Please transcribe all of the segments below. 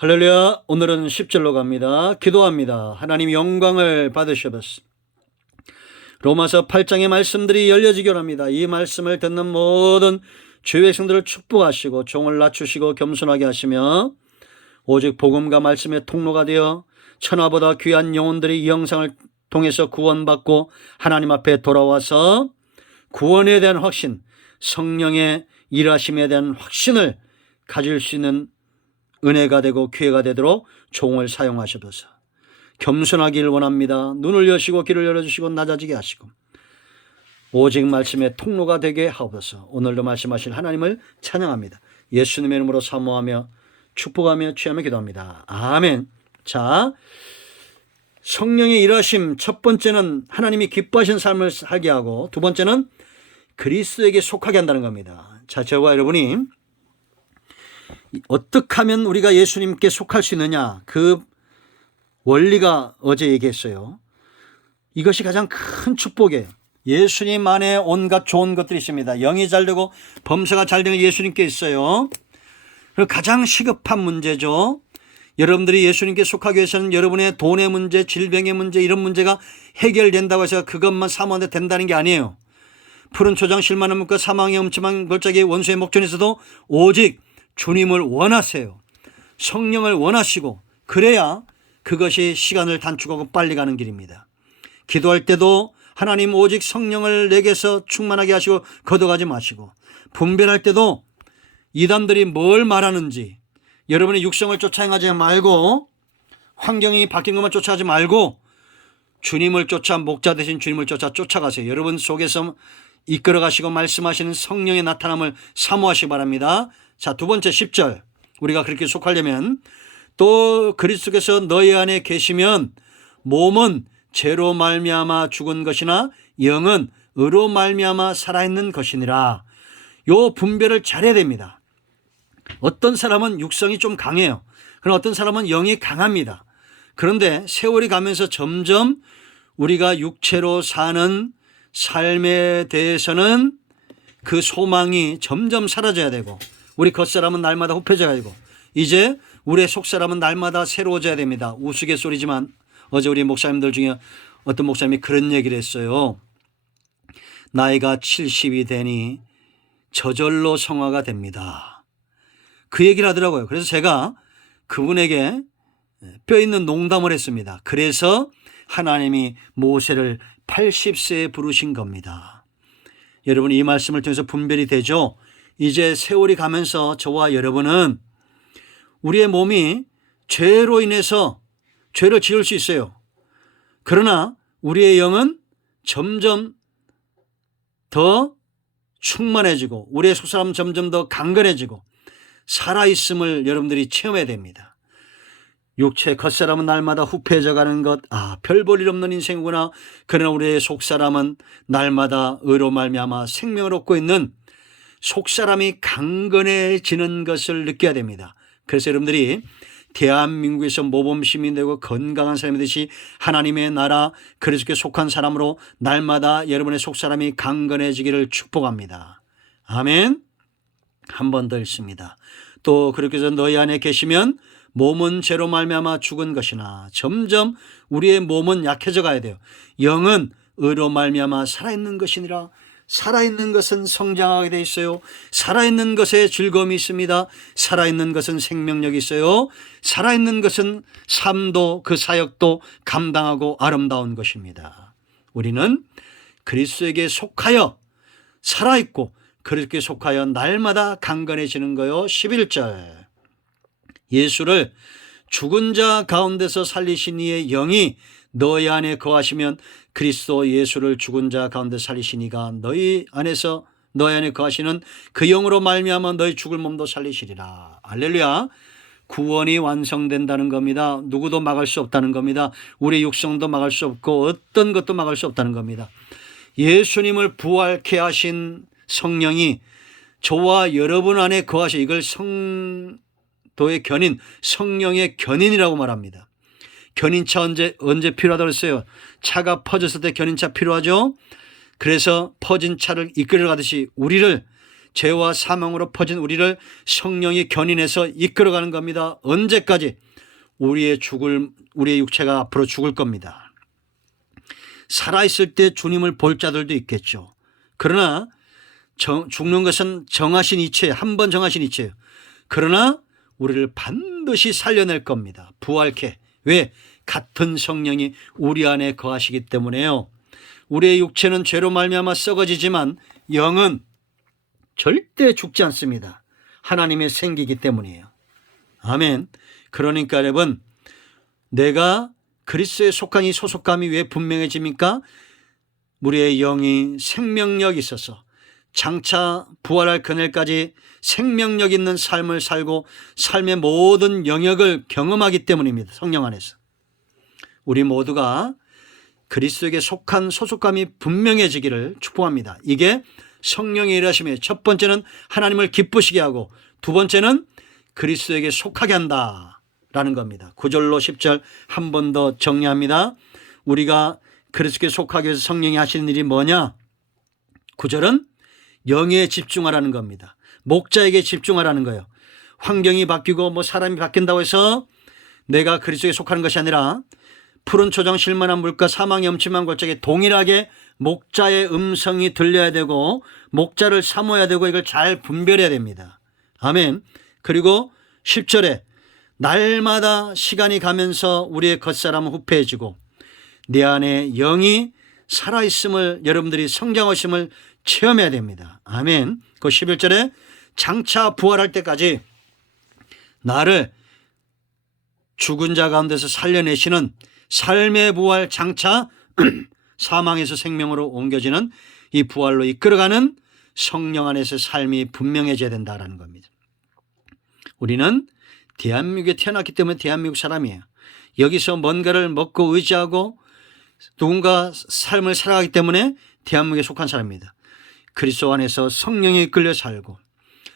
할렐루야. 오늘은 10절로 갑니다. 기도합니다. 하나님 영광을 받으셔서 로마서 8장의 말씀들이 열려지기 원합니다. 이 말씀을 듣는 모든 주의 백성들을 축복하시고 종을 낮추시고 겸손하게 하시며 오직 복음과 말씀의 통로가 되어 천하보다 귀한 영혼들이 이 영상을 통해서 구원받고 하나님 앞에 돌아와서 구원에 대한 확신, 성령의 일하심에 대한 확신을 가질 수 있는 은혜가 되고 기회가 되도록 종을 사용하셔서 겸손하기를 원합니다. 눈을 여시고 귀를 열어주시고 낮아지게 하시고 오직 말씀의 통로가 되게 하옵소서. 오늘도 말씀하실 하나님을 찬양합니다. 예수님의 이름으로 사모하며 축복하며 취하며 기도합니다. 아멘. 자, 성령의 일하심, 첫 번째는 하나님이 기뻐하신 삶을 살게 하고, 두 번째는 그리스도에게 속하게 한다는 겁니다. 자, 저와 여러분이 어떻게 하면 우리가 예수님께 속할 수 있느냐, 그 원리가 어제 얘기했어요. 이것이 가장 큰 축복이에요. 예수님 안에 온갖 좋은 것들이 있습니다. 영이 잘 되고 범사가 잘 되는 예수님께 있어요. 그리고 가장 시급한 문제죠. 여러분들이 예수님께 속하기 위해서는 여러분의 돈의 문제, 질병의 문제, 이런 문제가 해결된다고 해서 그것만 사모하면 된다는 게 아니에요. 푸른 초장 실만한 물과 사망의 엄침한 골짜기 원수의 목전에서도 오직 주님을 원하세요. 성령을 원하시고 그래야 그것이 시간을 단축하고 빨리 가는 길입니다. 기도할 때도 하나님 오직 성령을 내게서 충만하게 하시고 걷어가지 마시고, 분별할 때도 이단들이 뭘 말하는지 여러분의 육성을 쫓아 행하지 말고, 환경이 바뀐 것만 쫓아가지 말고 주님을 쫓아, 목자 되신 주님을 쫓아가세요. 여러분 속에서 이끌어 가시고 말씀하시는 성령의 나타남을 사모하시기 바랍니다. 자, 두 번째 10절, 우리가 그렇게 속하려면 또 그리스도께서 너희 안에 계시면 몸은 죄로 말미암아 죽은 것이나 영은 의로 말미암아 살아있는 것이니라. 요 분별을 잘해야 됩니다. 어떤 사람은 육성이 좀 강해요. 그럼 어떤 사람은 영이 강합니다. 그런데 세월이 가면서 점점 우리가 육체로 사는 삶에 대해서는 그 소망이 점점 사라져야 되고, 우리 겉사람은 날마다 후패져야 되고, 이제 우리의 속사람은 날마다 새로워져야 됩니다. 우스갯소리지만 어제 우리 목사님들 중에 어떤 목사님이 그런 얘기를 했어요. 나이가 70이 되니 저절로 성화가 됩니다. 그 얘기를 하더라고요. 그래서 제가 그분에게 뼈 있는 농담을 했습니다. 그래서 하나님이 모세를 80세에 부르신 겁니다. 여러분, 이 말씀을 통해서 분별이 되죠. 이제 세월이 가면서 저와 여러분은 우리의 몸이 죄로 인해서 죄를 지을 수 있어요. 그러나 우리의 영은 점점 더 충만해지고 우리의 속사람은 점점 더 강건해지고 살아있음을 여러분들이 체험해야 됩니다. 육체 겉사람은 날마다 후패져 가는 것, 별 볼 일 없는 인생이구나. 그러나 우리의 속사람은 날마다 의로 말미암아 생명을 얻고 있는 속사람이 강건해지는 것을 느껴야 됩니다. 그래서 여러분들이 대한민국에서 모범시민 되고 건강한 사람이 되시 하나님의 나라 그리스도께 속한 사람으로 날마다 여러분의 속사람이 강건해지기를 축복합니다. 아멘. 한 번 더 읽습니다. 또 그렇게 해서 너희 안에 계시면 몸은 죄로 말미암아 죽은 것이나, 점점 우리의 몸은 약해져 가야 돼요. 영은 의로 말미암아 살아있는 것이니라. 살아있는 것은 성장하게 돼 있어요. 살아있는 것에 즐거움이 있습니다. 살아있는 것은 생명력이 있어요. 살아있는 것은 삶도 그 사역도 감당하고 아름다운 것입니다. 우리는 그리스도에게 속하여 살아있고 그렇게 속하여 날마다 강건해지는 거요. 11절, 예수를 죽은 자 가운데서 살리신 이의 영이 너희 안에 거하시면 그리스도 예수를 죽은 자 가운데 살리신 이가 너희 안에 거하시는 그 영으로 말미암아 너희 죽을 몸도 살리시리라. 할렐루야. 구원이 완성된다는 겁니다. 누구도 막을 수 없다는 겁니다. 우리 육성도 막을 수 없고 어떤 것도 막을 수 없다는 겁니다. 예수님을 부활케 하신 성령이 저와 여러분 안에 거하시, 이걸 성도의 견인, 성령의 견인이라고 말합니다. 견인차 언제 필요하다고 했어요? 차가 퍼졌을 때 견인차 필요하죠. 그래서 퍼진 차를 이끌어 가듯이 우리를 죄와 사망으로 퍼진 우리를 성령이 견인해서 이끌어가는 겁니다. 언제까지? 우리의 육체가 앞으로 죽을 겁니다. 살아있을 때 주님을 볼 자들도 있겠죠. 그러나 죽는 것은 정하신 이치예요. 한 번 정하신 이치예요. 그러나 우리를 반드시 살려낼 겁니다. 부활케. 왜? 같은 성령이 우리 안에 거하시기 때문에요. 우리의 육체는 죄로 말미암아 썩어지지만 영은 절대 죽지 않습니다. 하나님의 생기기 때문이에요. 아멘. 그러니까 여러분, 내가 그리스도에 속한 이 소속감이 왜 분명해집니까? 우리의 영이 생명력이 있어서 장차 부활할 그날까지 생명력 있는 삶을 살고 삶의 모든 영역을 경험하기 때문입니다. 성령 안에서. 우리 모두가 그리스도에게 속한 소속감이 분명해지기를 축복합니다. 이게 성령의 일하심이에요. 첫 번째는 하나님을 기쁘시게 하고, 두 번째는 그리스도에게 속하게 한다라는 겁니다. 9절로 10절 한 번 더 정리합니다. 우리가 그리스도에게 속하기 위해서 성령이 하시는 일이 뭐냐? 9절은 영에 집중하라는 겁니다. 목자에게 집중하라는 거예요. 환경이 바뀌고 사람이 바뀐다고 해서 내가 그리스도에 속하는 것이 아니라 푸른 초장 실만한 물과 사망이 엄침한 골짜기에 동일하게 목자의 음성이 들려야 되고 목자를 사모해야 되고 이걸 잘 분별해야 됩니다. 아멘. 그리고 10절에 날마다 시간이 가면서 우리의 겉사람은 후패해지고 내 안에 영이 살아있음을, 여러분들이 성장하심을 체험해야 됩니다. 아멘. 그 11절에 장차 부활할 때까지 나를 죽은 자 가운데서 살려내시는 삶의 부활, 장차 사망에서 생명으로 옮겨지는 이 부활로 이끌어가는 성령 안에서 삶이 분명해져야 된다는 겁니다. 우리는 대한민국에 태어났기 때문에 대한민국 사람이에요. 여기서 뭔가를 먹고 의지하고 누군가 삶을 살아가기 때문에 대한민국에 속한 사람입니다. 그리스도 안에서 성령이 이끌려 살고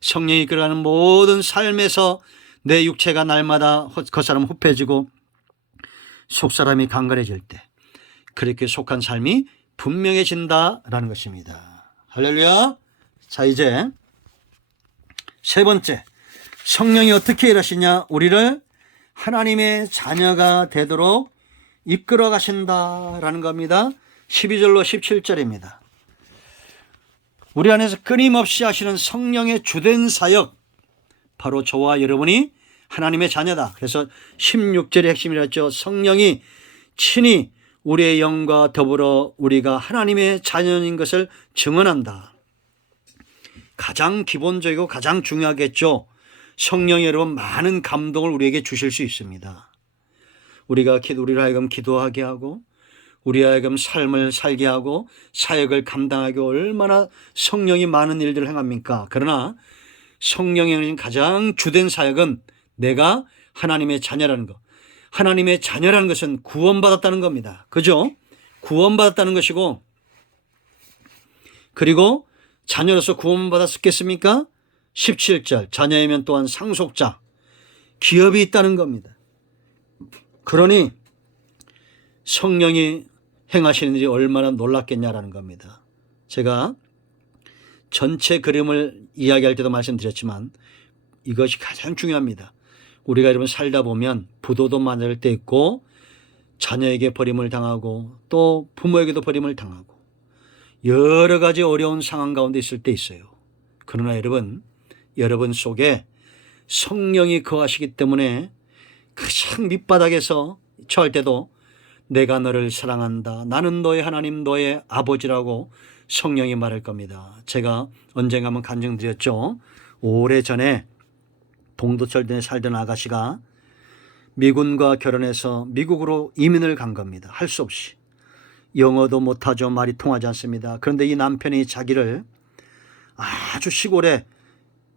성령이 이끌어가는 모든 삶에서 내 육체가 날마다 겉사람 후패지고 속사람이 강건해질 때 그렇게 속한 삶이 분명해진다라는 것입니다. 할렐루야. 자, 이제 세 번째, 성령이 어떻게 일하시냐? 우리를 하나님의 자녀가 되도록 이끌어 가신다라는 겁니다. 12절로 17절입니다. 우리 안에서 끊임없이 하시는 성령의 주된 사역, 바로 저와 여러분이 하나님의 자녀다. 그래서 16절의 핵심이라 했죠. 성령이 친히 우리의 영과 더불어 우리가 하나님의 자녀인 것을 증언한다. 가장 기본적이고 가장 중요하겠죠. 성령이 여러분 많은 감동을 우리에게 주실 수 있습니다. 우리를 하여금 기도하게 하고 우리 하여금 삶을 살게 하고 사역을 감당하기 얼마나 성령이 많은 일들을 행합니까? 그러나 성령의 가장 주된 사역은 내가 하나님의 자녀라는 것. 하나님의 자녀라는 것은 구원받았다는 겁니다. 그죠? 구원받았다는 것이고, 그리고 자녀로서 구원받았겠습니까? 17절 자녀이면 또한 상속자, 기업이 있다는 겁니다. 그러니 성령이 행하시는 일이 얼마나 놀랍겠냐라는 겁니다. 제가 전체 그림을 이야기할 때도 말씀드렸지만 이것이 가장 중요합니다. 우리가 여러분 살다 보면 부도도 만날 때 있고 자녀에게 버림을 당하고 또 부모에게도 버림을 당하고 여러 가지 어려운 상황 가운데 있을 때 있어요. 그러나 여러분 속에 성령이 거하시기 때문에 가장 밑바닥에서 처할 때도 내가 너를 사랑한다. 나는 너의 하나님, 너의 아버지라고 성령이 말할 겁니다. 제가 언젠가 한번 간증드렸죠. 오래전에 봉도철에 살던 아가씨가 미군과 결혼해서 미국으로 이민을 간 겁니다. 할 수 없이. 영어도 못하죠. 말이 통하지 않습니다. 그런데 이 남편이 자기를 아주 시골에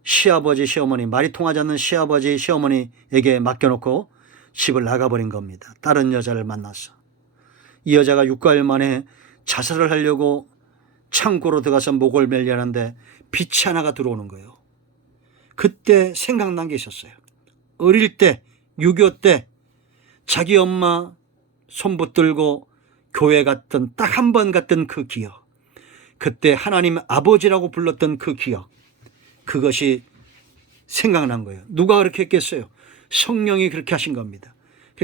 시아버지, 시어머니, 말이 통하지 않는 시아버지, 시어머니에게 맡겨놓고 집을 나가버린 겁니다. 다른 여자를 만나서. 이 여자가 6개월 만에 자살을 하려고 창고로 들어가서 목을 매려는데 빛이 하나가 들어오는 거예요. 그때 생각난 게 있었어요. 어릴 때 6.25 때 자기 엄마 손 붙들고 교회 갔던 딱 한 번 갔던 그 기억, 그때 하나님 아버지라고 불렀던 그 기억, 그것이 생각난 거예요. 누가 그렇게 했겠어요? 성령이 그렇게 하신 겁니다.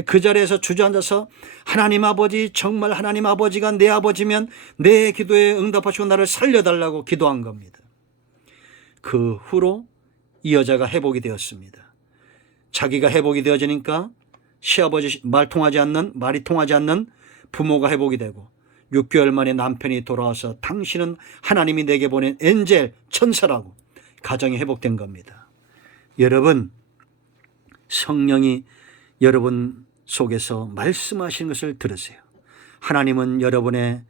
그 자리에서 주저앉아서 하나님 아버지, 정말 하나님 아버지가 내 아버지면 내 기도에 응답하시고 나를 살려달라고 기도한 겁니다. 그 후로 이 여자가 회복이 되었습니다. 자기가 회복이 되어지니까 시아버지 말이 통하지 않는 부모가 회복이 되고 6개월 만에 남편이 돌아와서 당신은 하나님이 내게 보낸 엔젤, 천사라고 가정이 회복된 겁니다. 여러분, 성령이 여러분 속에서 말씀하시는 것을 들으세요. 하나님은 여러분의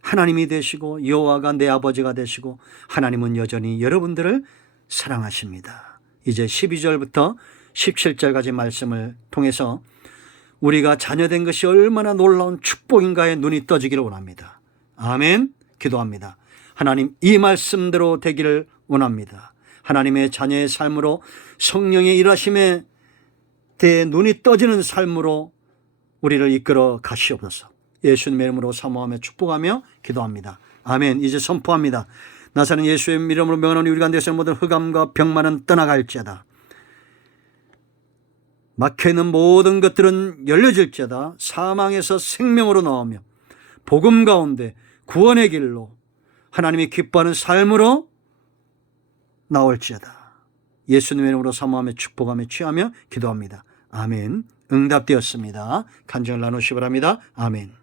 하나님이 되시고 여호와가 내 아버지가 되시고 하나님은 여전히 여러분들을 사랑하십니다. 이제 12절부터 17절까지 말씀을 통해서 우리가 자녀된 것이 얼마나 놀라운 축복인가에 눈이 떠지기를 원합니다. 아멘. 기도합니다. 하나님, 이 말씀대로 되기를 원합니다. 하나님의 자녀의 삶으로 성령의 일하심에 대해 눈이 떠지는 삶으로 우리를 이끌어 가시옵소서. 예수님의 이름으로 사모하며 축복하며 기도합니다. 아멘. 이제 선포합니다. 나사는 예수의 이름으로 명하노니 우리 가운데서 모든 흑암과 병만은 떠나갈지어다. 막혀있는 모든 것들은 열려질지어다. 사망에서 생명으로 나오며 복음 가운데 구원의 길로 하나님이 기뻐하는 삶으로 나올지어다. 예수님의 이름으로 사모하며 축복하며 취하며 기도합니다. 아멘. 응답되었습니다. 간증을 나누시기 바랍니다. 아멘.